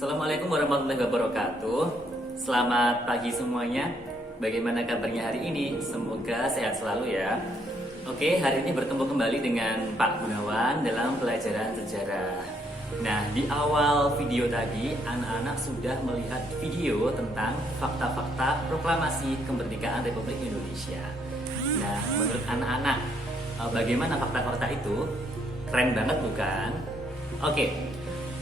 Assalamualaikum warahmatullahi wabarakatuh. Selamat pagi semuanya. Bagaimana kabarnya hari ini? Semoga sehat selalu ya. Oke, hari ini bertemu kembali dengan Pak Gunawan dalam pelajaran sejarah. Nah, di awal video tadi, anak-anak sudah melihat video tentang fakta-fakta proklamasi kemerdekaan Republik Indonesia. Nah, menurut anak-anak, bagaimana fakta-fakta itu? Keren banget bukan? Oke.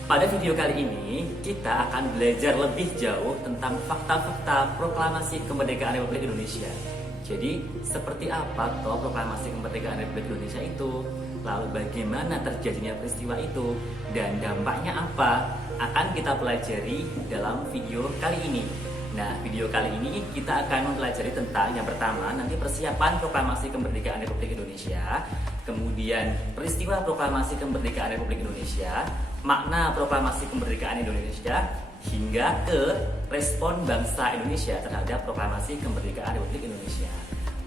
Pada video kali ini, kita akan belajar lebih jauh tentang fakta-fakta proklamasi kemerdekaan Republik Indonesia. Jadi, seperti apa toh proklamasi kemerdekaan Republik Indonesia itu? Lalu bagaimana terjadinya peristiwa itu? Dan dampaknya apa? Akan kita pelajari dalam video kali ini. Nah, video kali ini kita akan mempelajari tentang yang pertama, nanti persiapan proklamasi kemerdekaan Republik Indonesia. Kemudian peristiwa proklamasi kemerdekaan Republik Indonesia, makna proklamasi kemerdekaan Indonesia, hingga ke respon bangsa Indonesia terhadap proklamasi kemerdekaan Republik Indonesia.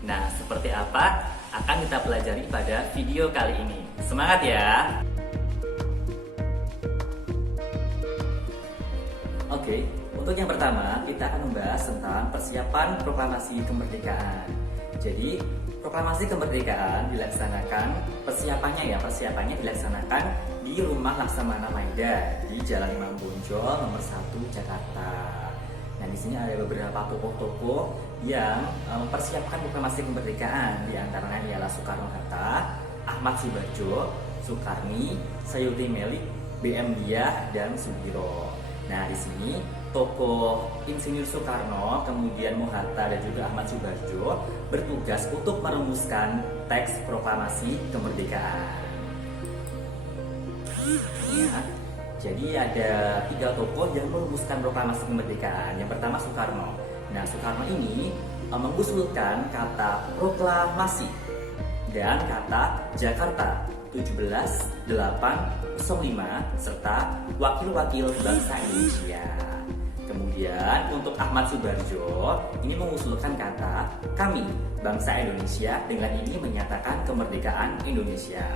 Nah, seperti apa akan kita pelajari pada video kali ini. Semangat ya! Oke, untuk yang pertama kita akan membahas tentang persiapan proklamasi kemerdekaan. Jadi, proklamasi kemerdekaan dilaksanakan, persiapannya dilaksanakan di Rumah Laksamana Maida di Jalan Imam Bonjol nomor 1 Jakarta. Nah, di sini ada beberapa tokoh-tokoh yang mempersiapkan proklamasi kemerdekaan. Di antaranya ialah Soekarno-Hatta, Ahmad Subarjo, Soekarni, Sayuti Melik, B.M. Diah, dan Sugiro. Nah, di sini tokoh Insinyur Soekarno, kemudian Mohatta dan juga Ahmad Subarjo bertugas untuk merumuskan teks proklamasi kemerdekaan. Ya, jadi ada 3 tokoh yang merumuskan proklamasi kemerdekaan. Yang pertama Soekarno. Nah, Soekarno ini mengusulkan kata proklamasi dan kata Jakarta 17.805 serta wakil-wakil bangsa Indonesia. Kemudian untuk Ahmad Subarjo ini mengusulkan kata kami bangsa Indonesia, dengan ini menyatakan kemerdekaan Indonesia.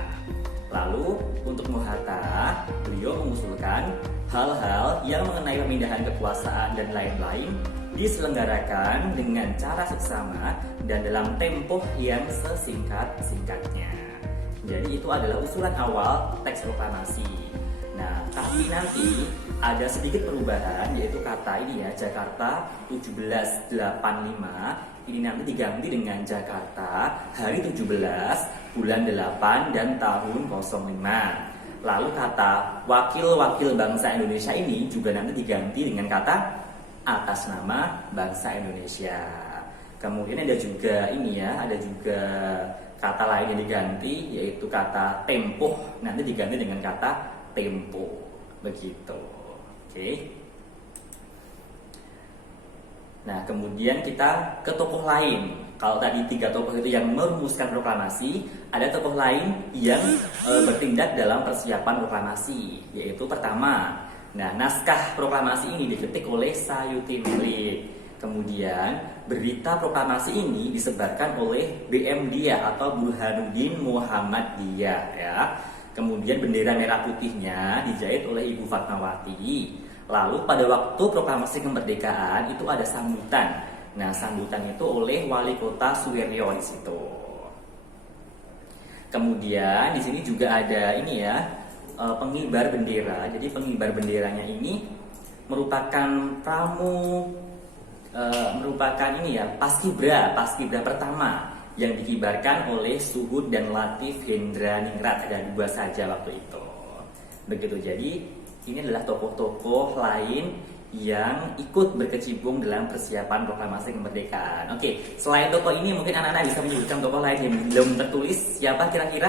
Lalu untuk Mohatta, beliau mengusulkan hal-hal yang mengenai pemindahan kekuasaan dan lain-lain diselenggarakan dengan cara seksama dan dalam tempo yang sesingkat-singkatnya. Jadi itu adalah usulan awal teks proklamasi. Nah, tapi nanti ada sedikit perubahan, yaitu kata ini ya, Jakarta 1785 ini nanti diganti dengan Jakarta hari 17 bulan 8 dan tahun 05. Lalu kata wakil-wakil bangsa Indonesia ini juga nanti diganti dengan kata atas nama bangsa Indonesia. Kemudian ada juga ini ya, ada juga kata lain yang diganti, yaitu kata tempo, nanti diganti dengan kata tempo. Begitu. Oke. Nah, kemudian kita ke tokoh lain. Kalau tadi 3 tokoh itu yang merumuskan proklamasi, ada tokoh lain yang bertindak dalam persiapan proklamasi, yaitu pertama, nah, naskah proklamasi ini diketik oleh Sayuti Melik. Kemudian berita proklamasi ini disebarkan oleh B.M. Diah atau Burhanuddin Muhammad Diah ya. Kemudian bendera merah putihnya dijahit oleh Ibu Fatmawati. Lalu pada waktu proklamasi kemerdekaan itu ada sambutan. Nah, sambutan itu oleh Wali Kota Suwiryo di situ. Kemudian di sini juga ada ini ya, pengibar bendera. Jadi pengibar benderanya ini merupakan paskibra pertama yang dikibarkan oleh Suhud dan Latif Hendraningrat. Ada 2 saja waktu itu. Begitu. Jadi ini adalah tokoh-tokoh lain yang ikut berkecimpung dalam persiapan proklamasi kemerdekaan. Oke, selain tokoh ini mungkin anak-anak bisa menyebutkan tokoh lain yang belum tertulis. Siapa kira-kira?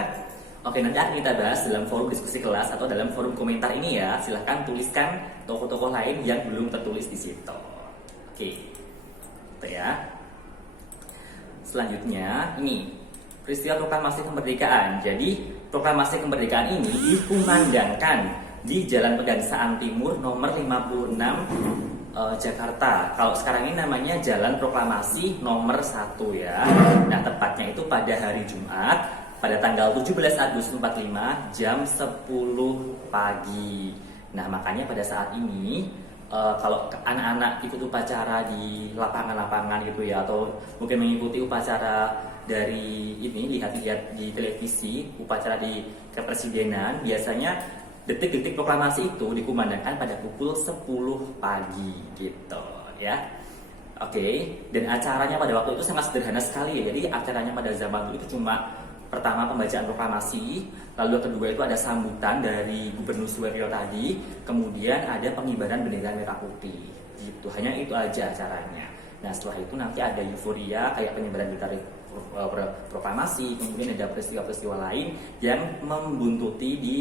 Oke, nanti akan kita bahas dalam forum diskusi kelas atau dalam forum komentar ini ya. Silahkan tuliskan tokoh-tokoh lain yang belum tertulis di situ. Oke, itu ya. Selanjutnya ini peristiwa proklamasi kemerdekaan. Jadi proklamasi kemerdekaan ini dikumandangkan di Jalan Pegangsaan Timur nomor 56 Jakarta. Kalau sekarang ini namanya Jalan Proklamasi nomor 1 ya. Nah, tepatnya itu pada hari Jumat pada tanggal 17 Agustus 45 jam 10 pagi. Nah, makanya pada saat ini kalau anak-anak ikut upacara di lapangan-lapangan gitu ya, atau mungkin mengikuti upacara dari ini, lihat-lihat di televisi upacara di kepresidenan, biasanya detik-detik proklamasi itu dikumandangkan pada pukul 10 pagi gitu ya. Oke, dan acaranya pada waktu itu sangat sederhana sekali ya. Jadi acaranya pada zaman dulu itu cuma pertama pembacaan proklamasi, lalu yang kedua itu ada sambutan dari Gubernur Suwaryo tadi, kemudian ada pengibaran bendera merah putih. Gitu, hanya itu aja acaranya. Nah, setelah itu nanti ada euforia kayak pengibaran bendera proklamasi, kemudian ada peristiwa-peristiwa lain yang membuntuti di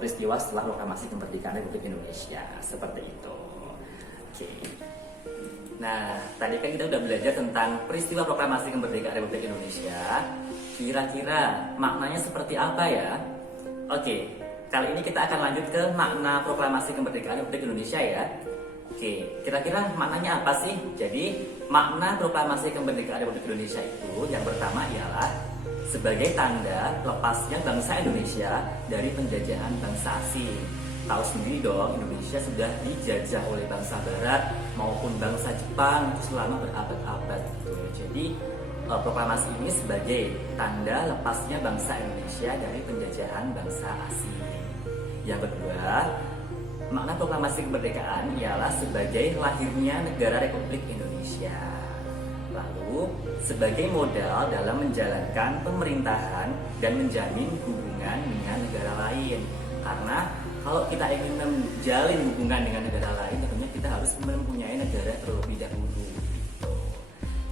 peristiwa setelah proklamasi kemerdekaan Republik Indonesia, seperti itu. Oke. Nah, tadi kan kita udah belajar tentang peristiwa proklamasi kemerdekaan Republik Indonesia. Kira-kira maknanya seperti apa ya? Oke, kali ini kita akan lanjut ke makna proklamasi kemerdekaan Republik Indonesia ya. Oke, kira-kira maknanya apa sih? Jadi, makna proklamasi kemerdekaan Republik Indonesia itu yang pertama ialah sebagai tanda lepasnya bangsa Indonesia dari penjajahan bangsa asing. Tahu sendiri dong, Indonesia sudah dijajah oleh bangsa Barat maupun bangsa Jepang itu selama berabad-abad gitu. Jadi proklamasi ini sebagai tanda lepasnya bangsa Indonesia dari penjajahan bangsa asing. Yang kedua, makna proklamasi kemerdekaan ialah sebagai lahirnya negara Republik Indonesia. Lalu, sebagai modal dalam menjalankan pemerintahan dan menjamin hubungan dengan negara lain. Karena kalau kita ingin menjalin hubungan dengan negara lain, tentunya kita harus mempunyai negara terlebih dahulu.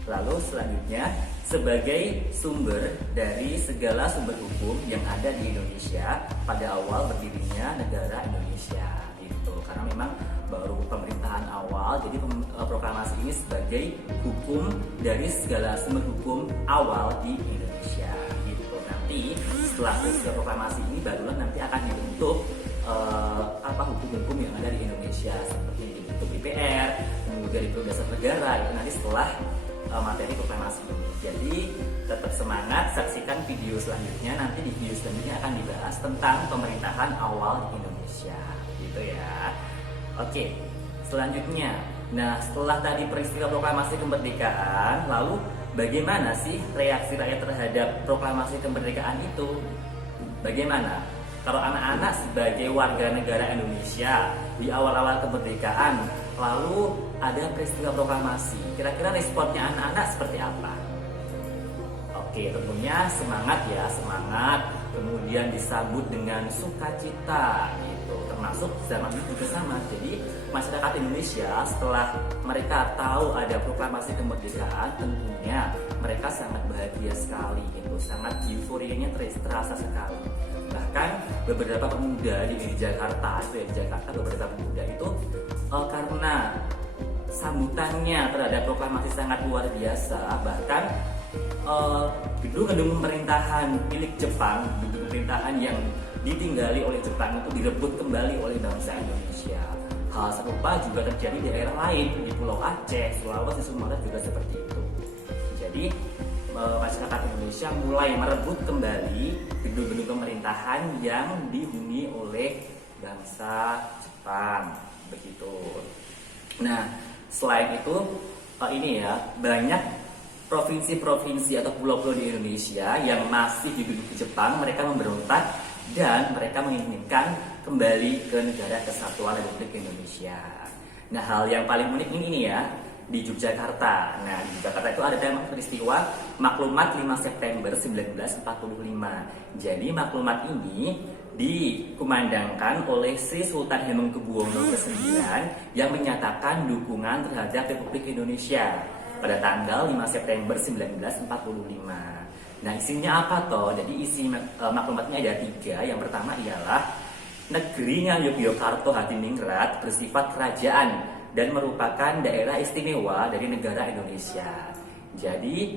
Lalu selanjutnya sebagai sumber dari segala sumber hukum yang ada di Indonesia pada awal berdirinya negara Indonesia gitu. Karena memang baru pemerintahan awal, jadi proklamasi ini sebagai hukum dari segala sumber hukum awal di Indonesia gitu. Nanti setelah peristiwa proklamasi ini barulah nanti akan dibentuk hukum-hukum yang ada di Indonesia, seperti dibentuk DPR, kemudian dibentuk dasar negara, itu nanti setelah materi proklamasi ini. Jadi tetap semangat, saksikan video selanjutnya. Nanti di video selanjutnya akan dibahas tentang pemerintahan awal di Indonesia, gitu ya. Oke, selanjutnya, nah setelah tadi peristiwa proklamasi kemerdekaan, lalu bagaimana sih reaksi rakyat terhadap proklamasi kemerdekaan itu? Bagaimana? Kalau anak-anak sebagai warga negara Indonesia di awal-awal kemerdekaan, lalu ada peristiwa proklamasi, kira-kira responnya anak-anak seperti apa? Oke, tentunya semangat ya, semangat, kemudian disambut dengan sukacita gitu. Termasuk zaman itu juga sama. Jadi masyarakat Indonesia setelah mereka tahu ada proklamasi kemerdekaan, tentunya mereka sangat bahagia sekali gitu, sangat euforianya terasa sekali. Bahkan beberapa pemuda di Jakarta, beberapa pemuda itu karena sambutannya terhadap proklamasi sangat luar biasa, bahkan gedung-gedung pemerintahan milik Jepang, gedung pemerintahan yang ditinggali oleh Jepang itu direbut kembali oleh bangsa Indonesia. Hal serupa juga terjadi di daerah lain, di Pulau Aceh, Sulawesi, Sumatera juga seperti itu. Jadi masyarakat Indonesia mulai merebut kembali gedung-gedung pemerintahan yang dihuni oleh bangsa Jepang, begitu. Nah, selain itu ini ya, banyak provinsi-provinsi atau pulau-pulau di Indonesia yang masih diduduki Jepang, mereka memberontak dan mereka menginginkan kembali ke negara kesatuan Republik Indonesia. Nah, hal yang paling unik ini ya, di Yogyakarta. Nah, di Yogyakarta itu ada peristiwa Maklumat 5 September 1945. Jadi maklumat ini dikumandangkan oleh Sri Sultan Hamengkubuwono ke-9 yang menyatakan dukungan terhadap Republik Indonesia pada tanggal 5 September 1945. Nah, isinya apa toh? Jadi isi maklumatnya ada 3. Yang pertama ialah negerinya Yogyakarta Hadiningrat bersifat kerajaan dan merupakan daerah istimewa dari negara Indonesia. Jadi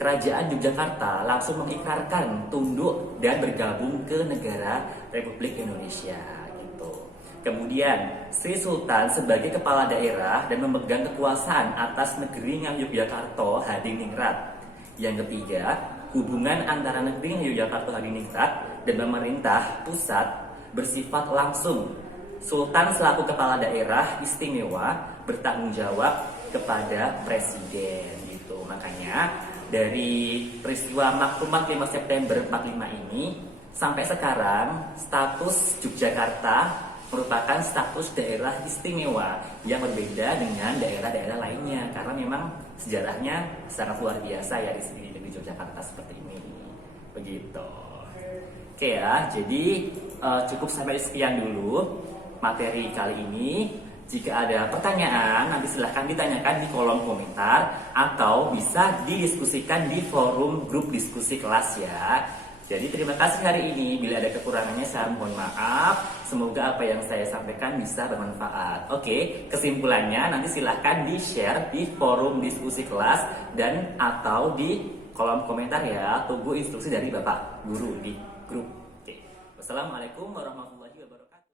Kerajaan Yogyakarta langsung mengikrarkan tunduk dan bergabung ke negara Republik Indonesia gitu. Kemudian Sri Sultan sebagai kepala daerah dan memegang kekuasaan atas negerinya Yogyakarta Hadiningrat. Yang ketiga, hubungan antara negeri Yogyakarta Hadiningrat dan pemerintah pusat bersifat langsung Sultan selaku kepala daerah istimewa bertanggung jawab kepada presiden gitu. Makanya dari peristiwa Maklumat 5 September 45 ini sampai sekarang status Yogyakarta merupakan status daerah istimewa yang berbeda dengan daerah-daerah lainnya karena memang sejarahnya sangat luar biasa ya di Yogyakarta seperti ini. Begitu. Oke ya, jadi cukup sampai sekian dulu materi kali ini. Jika ada pertanyaan, nanti silahkan ditanyakan di kolom komentar atau bisa didiskusikan di forum grup diskusi kelas ya. Jadi terima kasih hari ini. Bila ada kekurangannya saya mohon maaf. Semoga apa yang saya sampaikan bisa bermanfaat. Oke, kesimpulannya nanti silahkan di-share di forum diskusi kelas dan atau di kolom komentar ya. Tunggu instruksi dari Bapak Guru di grup. Oke. Wassalamualaikum warahmatullahi wabarakatuh.